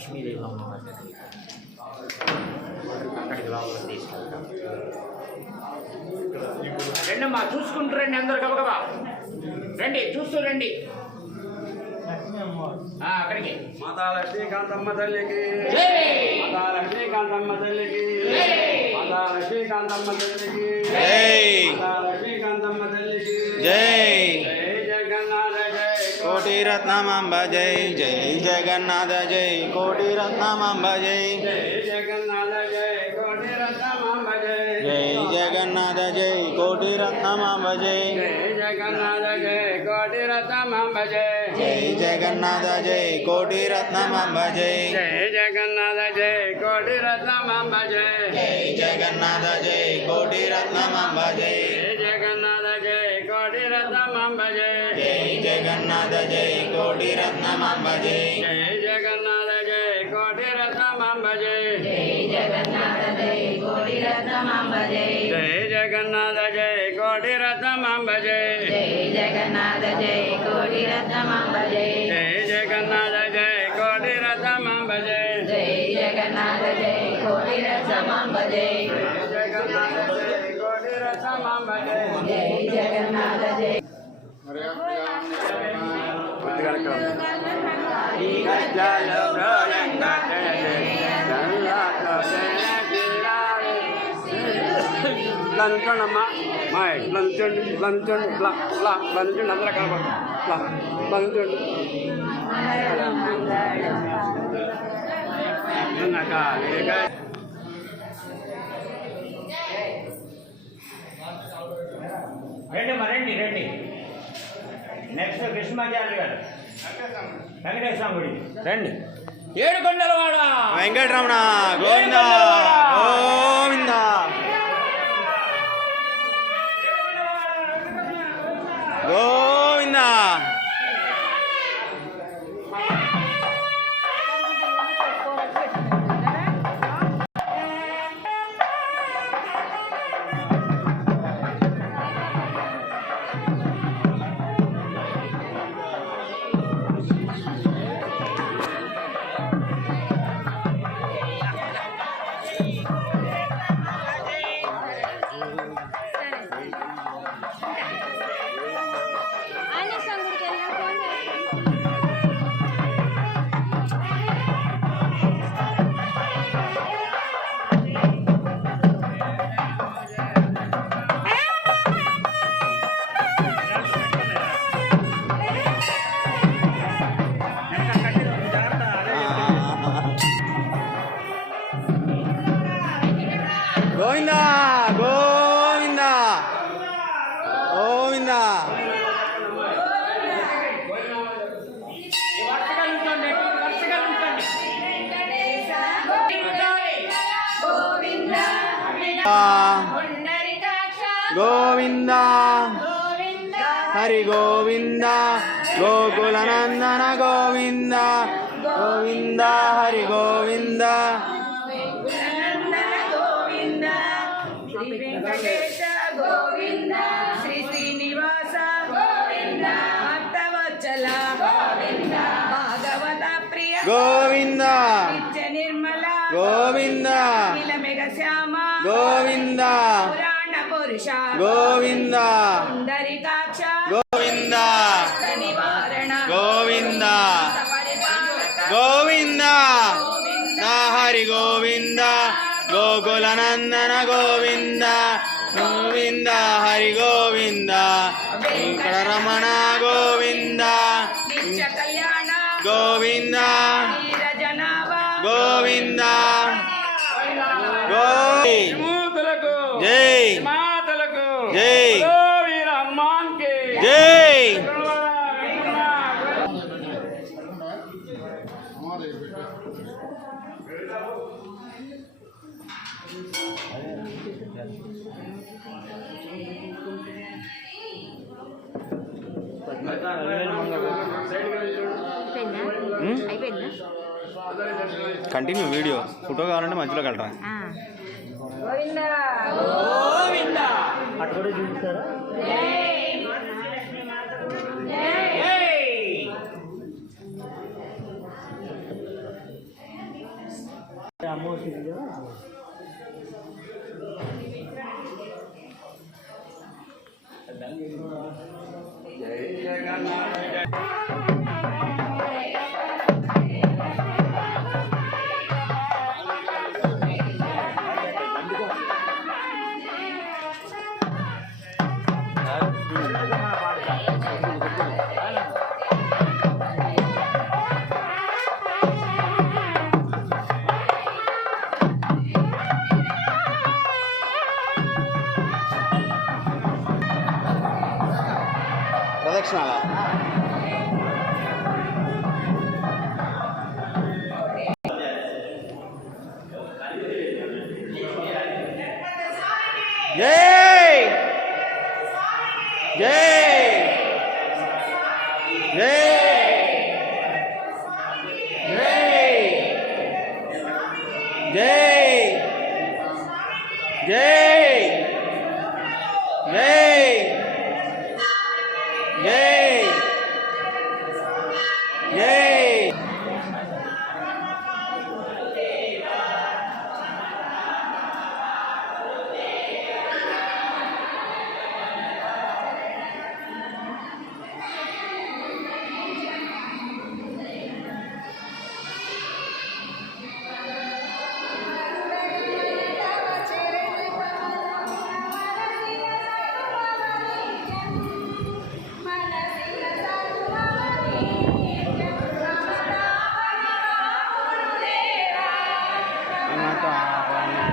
లక్ష్మీదేవి అమ్మవారి అక్కడికి లోపల తీసుకెళ్తాం రండమ్మా చూసుకుంటూ రండి అందరు గబగబా రండి చూస్తూ రండి. ఆ, అక్కడికి. మాతా లక్ష్మీకాంతమ్మ తల్లికి. జై! మాతా లక్ష్మీకాంతమ్మ తల్లికి. జై! మాతా లక్ష్మీకాంతమ్మ తల్లికి. జై! మాతా లక్ష్మీకాంతమ్మ తల్లికి. జై! कोटि अंब जय जय जगन्नाथ, जय कोटि अंब जय जय जगन्नाथ, जय कोटि अंब जय जय जगन्नाथ, जय कोटि अंब जय जय जगन्नाथ, जय कोटि अंब जय जय जगन्नाथ जय कोटि अंब जय जय जगन्नाथ जय कोटि रत्नम जय जय जगन्नाथ जय जय జై జగన్నాథ జై కోటి రత్నమాంబ జై జై జగన్నాథ జై కోటి రత్నమాంబ జై జై జగన్నాథ జై కోటి రత్నమాంబ జై జై జగన్నాథ జై కోటి రత్నమాంబ జై జై జగన్నాథ జై కోటి రత్నమాంబ జై జై జగన్నాథ జై కోటి రత్నమాంబ జై జై జగన్నాథ జై కోటి రత్నమాంబ జై జగన్నాథ జై కోటి ఇట్లా నుంచోండి అమ్మా మా ఇట్లా నుంచోండి ఇట్లా నుంచోండి ఇట్లా ఇట్లా ఇట్లా నుంచోండి అందరూ కనపడదు ఇట్లా ఇట్లా నుంచోండి రండి మరండి రండి నెక్స్ట్ కృష్ణమాచార్య గారు వెంకటేశ్వర గుడి. రండి. ఏడు కొండలవాడ వెంకటరమణ గోవింద. హరి గోవింద గోకుల నందన గోవింద గోవింద హరి గోవింద గోవింద శ్రీ గోవింద శ్రీనివాస గోవింద గోవింద భాగవత ప్రియ గోవింద నిత్య నిర్మల గోవింద శ్యామ గోవింద పురాణ పురుష గోవింద. గోవింద. విమూతులకు జై. మాతలకు జై. వీర హనుమాన్కి జై. Thank you. Continue video. Photo కావాలంటే మధ్యలో కలరా ఆ. అటు కూడా చూపిస్తారా? one. Yay! Yay! Yay! Bhavana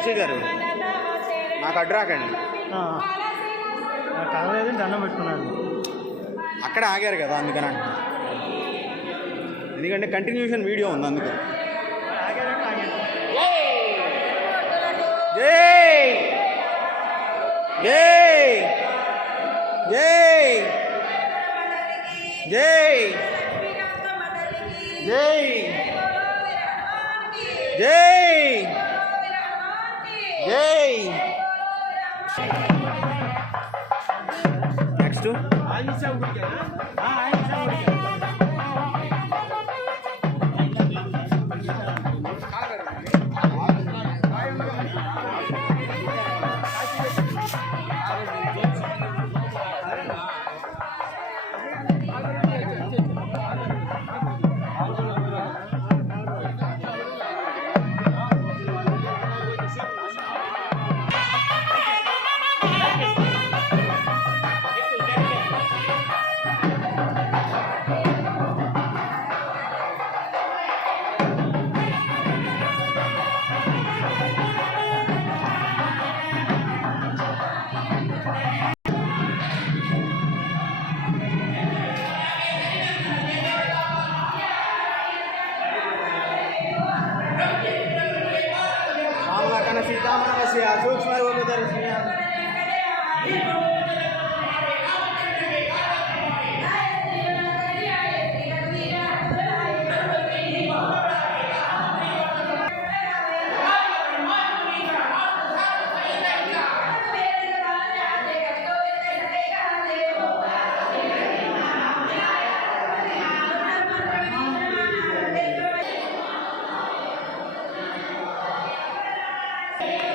Joshi గారు. నాకు అడ్డు రాకండి. కదలేదు దండం పెట్టుకున్నాను అక్కడ ఆగారు కదా అందుకని అంటున్నా. ఎందుకంటే కంటిన్యూషన్ వీడియో ఉంది అందుకు. జై! జై! జై! Hey! Hey!